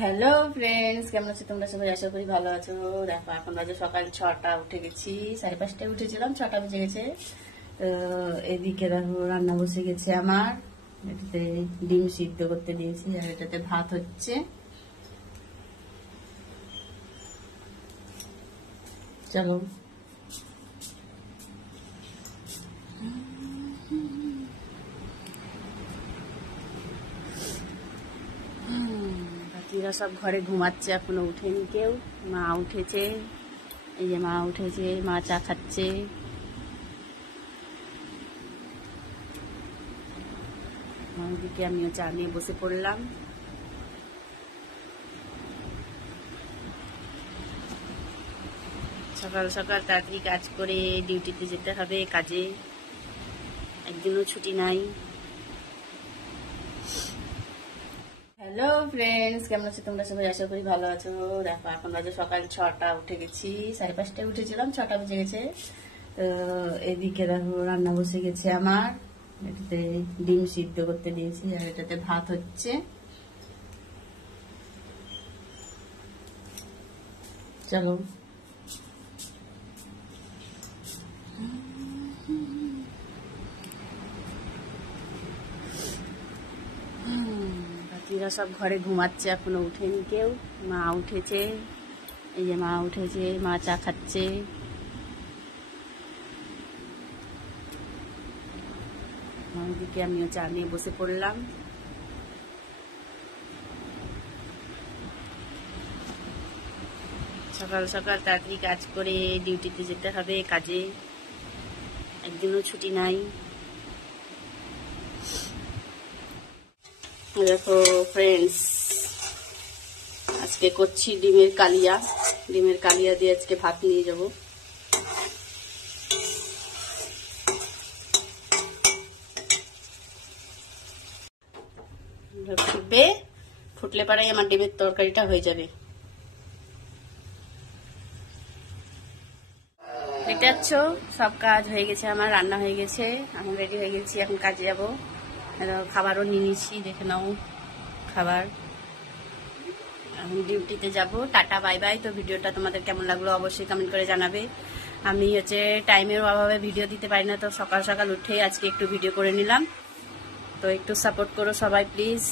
Hello friends, কেমন আছো তোমরা সবাই? আশা করি ভালো আছো। দেখো এখন বাজে সকাল 6টা, উঠে গেছি। 5:30টায় উঠেছিলাম, 6টা বেজে গেছে। তো এদিকে দেখো রান্না বসে গেছে আমার। এটাতে ডিম সিদ্ধ করতে দিয়েছি আর এটাতে ভাত হচ্ছে। চলো বাকিরা সব ঘরে ঘুমাচ্ছে, এখনো উঠেনি কেউ। মা উঠেছে, এই যে মা উঠেছে, মা চা খাচ্ছে। ওইদিকে আমিও চা নিয়ে বসে পড়লাম। সকাল সকাল তাড়াতাড়ি কাজ করে ডিউটিতে যেতে হবে, কাজে একদিনও ছুটি নাই। হ্যালো ফ্রেন্ডস, কেমন আছো তোমরা সবাই? আশা করি ভালো আছো। দেখো এখন বাজে সকাল 6টা, উঠে গেছি। 5:30টায় উঠেছিলাম, 6টা বেজে গেছে। তো এদিকে দেখো রান্না বসে গেছে আমার। এটাতে ডিম সিদ্ধ করতে দিয়েছি আর এটাতে ভাত হচ্ছে। চলো বাকিরা সব ঘরে ঘুমাচ্ছে, এখনো উঠেনি কেউ। মা উঠেছে, এই যে মা উঠেছে, মা চা খাচ্ছে। ওইদিকে আমিও চা নিয়ে বসে পড়লাম। সকাল সকাল তাড়াতাড়ি কাজ করে ডিউটিতে যেতে হবে, কাজে একদিনও ছুটি নাই। দেখো ফ্রেন্ডস, আজকে করছি ডিমের কালিয়া। ডিমের কালিয়া দিয়ে আজকে ভাত নিয়ে যাব। ফুটবে, ফুটলে পরেই আমার ডিমের তরকারিটা হয়ে যাবে। দেখতে পাচ্ছ সব কাজ হয়ে গেছে, আমার রান্না হয়ে গেছে, এখন রেডি হয়ে গেছি, এখন কাজে যাবো। খাবারও নিয়ে নিচ্ছি, দেখে নাও খাবার। আমি ডিউটিতে যাব। Tata bye bye. তো ভিডিওটা তোমাদের কেমন লাগলো অবশ্যই কমেন্ট করে জানাবে। আমি টাইমের অভাবে ভিডিও দিতে পারি না, তো সকাল সকাল উঠেই আজকে একটু ভিডিও করে নিলাম। তো একটু সাপোর্ট করো সবাই প্লিজ।